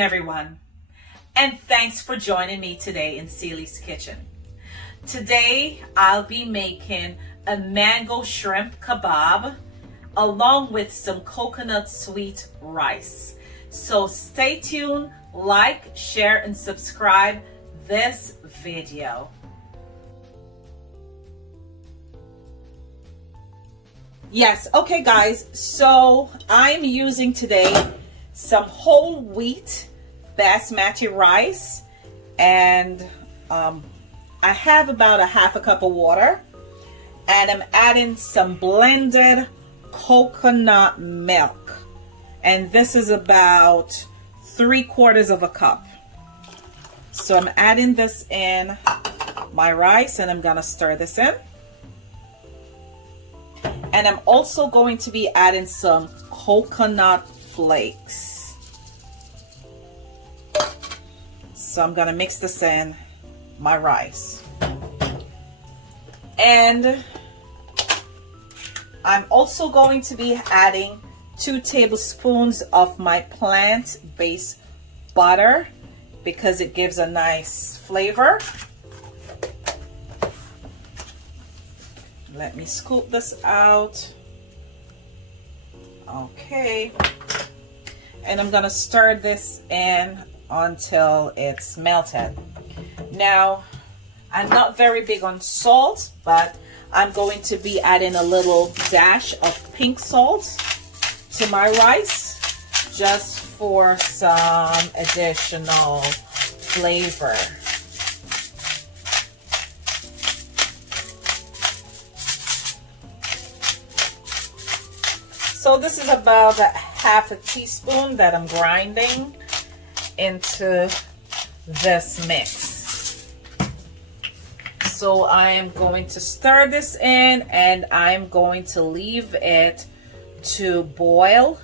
everyone, and thanks for joining me today in Celie's Kitchen. Today I'll be making a mango shrimp kebab along with some coconut sweet rice. So stay tuned, like, share, and subscribe this video. Yes, okay guys, so I'm using today some whole wheat basmati rice, and I have about a half a cup of water, and I'm adding some blended coconut milk, and this is about 3/4 of a cup. So I'm adding this in my rice, and I'm gonna stir this in. And I'm also going to be adding some coconut flakes. So I'm gonna mix this in my rice. And I'm also going to be adding 2 tablespoons of my plant-based butter because it gives a nice flavor. Let me scoop this out. Okay. And I'm gonna stir this in until it's melted. Now, I'm not very big on salt, but I'm going to be adding a little dash of pink salt to my rice just for some additional flavor. So this is about a half a teaspoon that I'm grinding into this mix. So I am going to stir this in, and I'm going to leave it to boil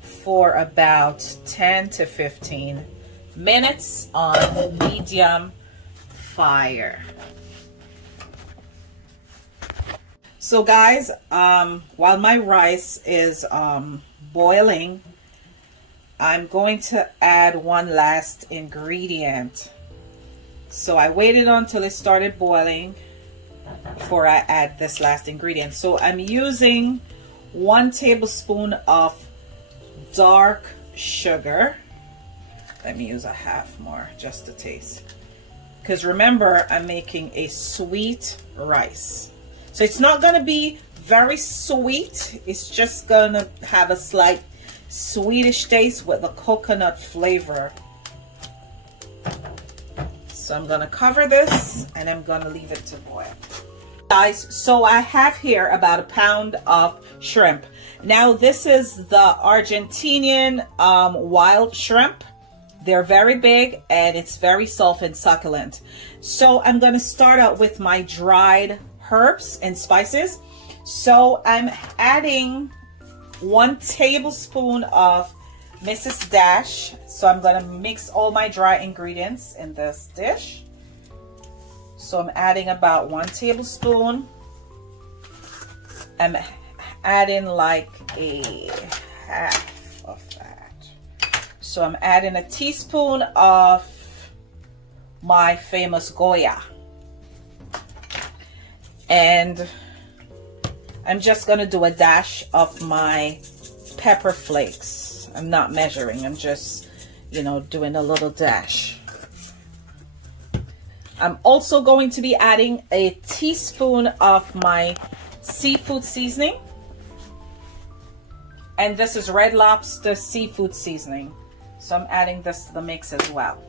for about 10 to 15 minutes on medium fire. So guys, while my rice is boiling, I'm going to add one last ingredient. So I waited until it started boiling before I add this last ingredient. So I'm using 1 tablespoon of dark sugar. Let me use a half more just to taste. Because remember, I'm making a sweet rice. So it's not going to be very sweet. It's just going to have a slight sweetish taste with the coconut flavor. So I'm going to cover this, and I'm going to leave it to boil. Guys, so I have here about 1 pound of shrimp. Now this is the Argentinian Wild Shrimp. They're very big, and it's very soft and succulent. So I'm going to start out with my dried herbs and spices. So I'm adding 1 tablespoon of Mrs. Dash. So I'm going to mix all my dry ingredients in this dish. So I'm adding about 1 tablespoon. I'm adding like a half of that. So I'm adding a teaspoon of my famous Goya. And I'm just going to do a dash of my pepper flakes. I'm not measuring. I'm just, you know, doing a little dash. I'm also going to be adding a teaspoon of my seafood seasoning. And this is Red Lobster seafood seasoning. So I'm adding this to the mix as well.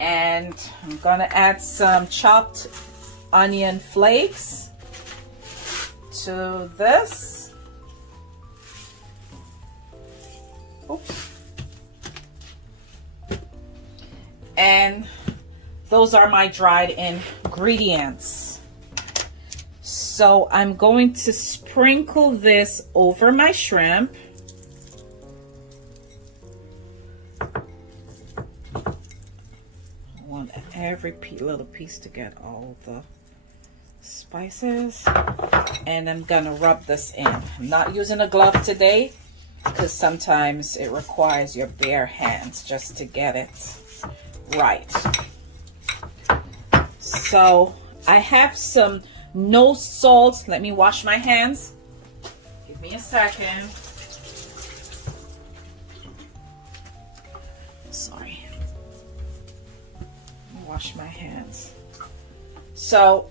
And I'm going to add some chopped onion flakes to this. Oops. And those are my dried ingredients. So I'm going to sprinkle this over my shrimp. I want every little piece to get all the spices. And I'm gonna rub this in. I'm not using a glove today because sometimes it requires your bare hands just to get it right. So I have some no salt. Let me wash my hands. Give me a second. Sorry. Let me wash my hands. So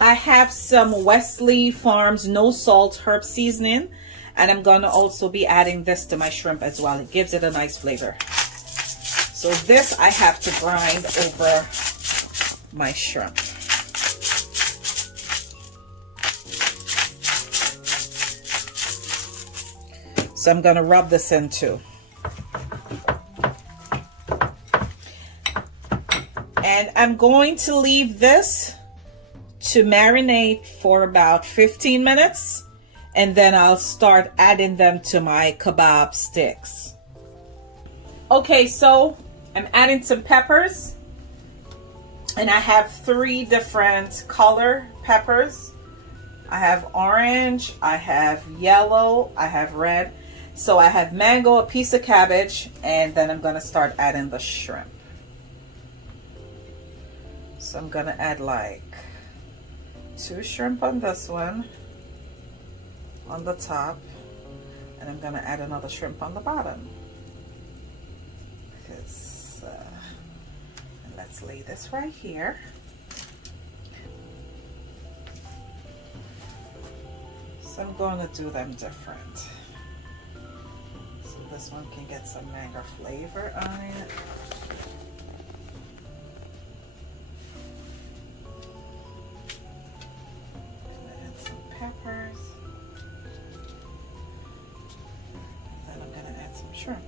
I have some Wesley Farms no salt herb seasoning, and I'm gonna also be adding this to my shrimp as well. It gives it a nice flavor. So this I have to grind over my shrimp. So I'm gonna rub this in too. And I'm going to leave this to marinate for about 15 minutes. And then I'll start adding them to my kebab sticks. Okay, so I'm adding some peppers. And I have 3 different color peppers. I have orange, I have yellow, I have red. So I have mango, a piece of cabbage, and then I'm gonna start adding the shrimp. So I'm gonna add like 2 shrimp on this one, on the top, and I'm gonna add another shrimp on the bottom. And let's lay this right here. So I'm gonna do them different. So this one can get some mango flavor on it. Peppers. Then I'm going to add some shrimp.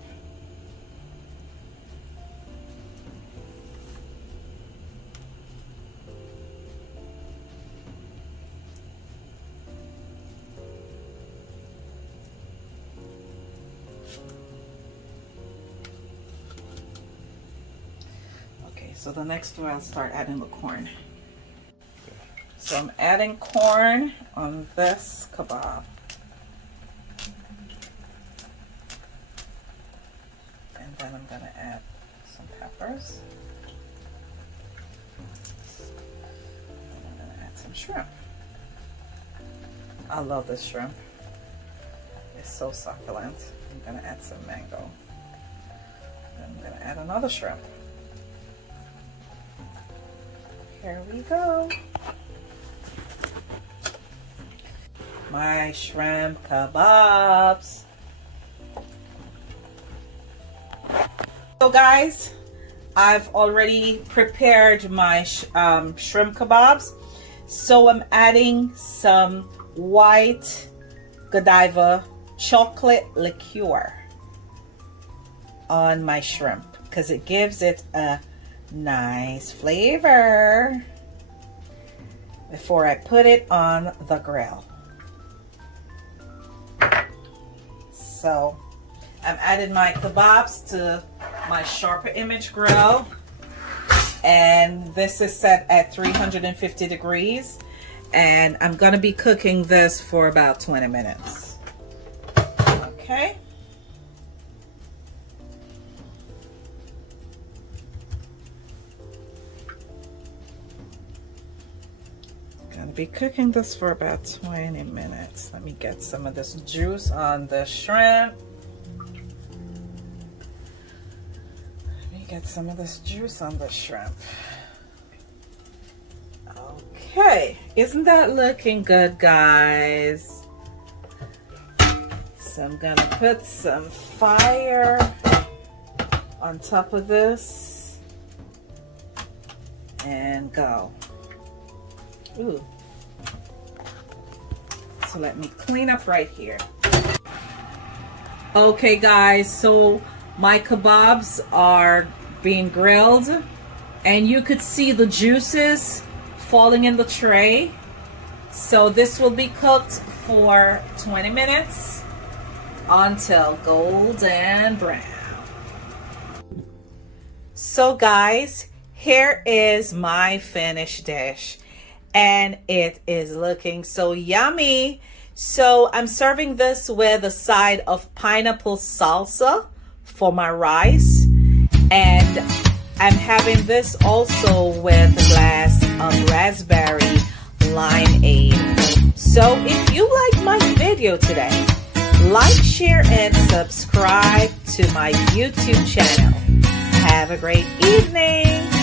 Okay, so the next one I'll start adding the corn. So I'm adding corn on this kebab. And then I'm gonna add some peppers. And I'm gonna add some shrimp. I love this shrimp. It's so succulent. I'm gonna add some mango. Then I'm gonna add another shrimp. Here we go. My shrimp kebabs. So guys, I've already prepared my shrimp kebabs. So I'm adding some white Godiva chocolate liqueur on my shrimp because it gives it a nice flavor before I put it on the grill. So I'm adding my kebabs to my sharper image grill, and this is set at 350 degrees, and I'm gonna be cooking this for about 20 minutes. Okay. Be cooking this for about 20 minutes. Let me get some of this juice on the shrimp. Let me get some of this juice on the shrimp. Okay, isn't that looking good, guys? So I'm gonna put some fire on top of this and go. Ooh. So let me clean up right here. Okay guys, so my kebabs are being grilled and you could see the juices falling in the tray. So this will be cooked for 20 minutes until golden brown. So guys, here is my finished dish. And it is looking so yummy. So I'm serving this with a side of pineapple salsa for my rice. And I'm having this also with a glass of raspberry limeade. So if you like my video today, like, share, and subscribe to my YouTube channel. Have a great evening.